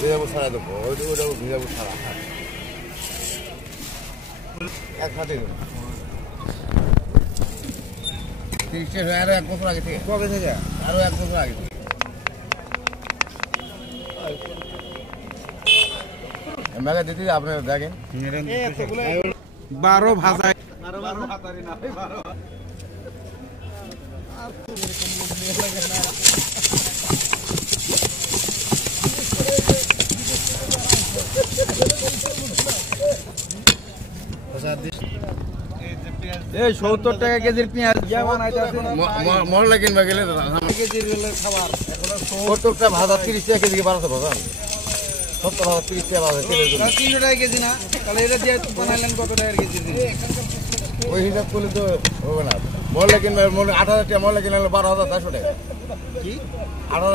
ভিজাবো ছাড়া দেবো ওইটা ভিজাবো ছাড়া একসাথে দেবো 30 আরো 1 বছর আগে থেকে কবে থেকে আরো 1 বছর আগে থেকে মেলা দিতে আপনারা দেখেন 12 ভাজা এই 70 টাকা কেজির পেঁয়াজ বানাইতাছে মহল্লা কিনবা গেলে কেজির খাবার 70 টাকা ভাজা 30 টাকা কেজি বাড়াতে ভাজা 70 ভাজা 30 টাকা ভাজা 300 টাকা কেজি না তাহলে এটা দিয়ে বানাইলেন কত টাকা কেজি ওই হিসাব করলে তো হবে না মহল্লা কিনবা 8000 টাকা মহল্লা কিনলে 12400 টাকা কি 8000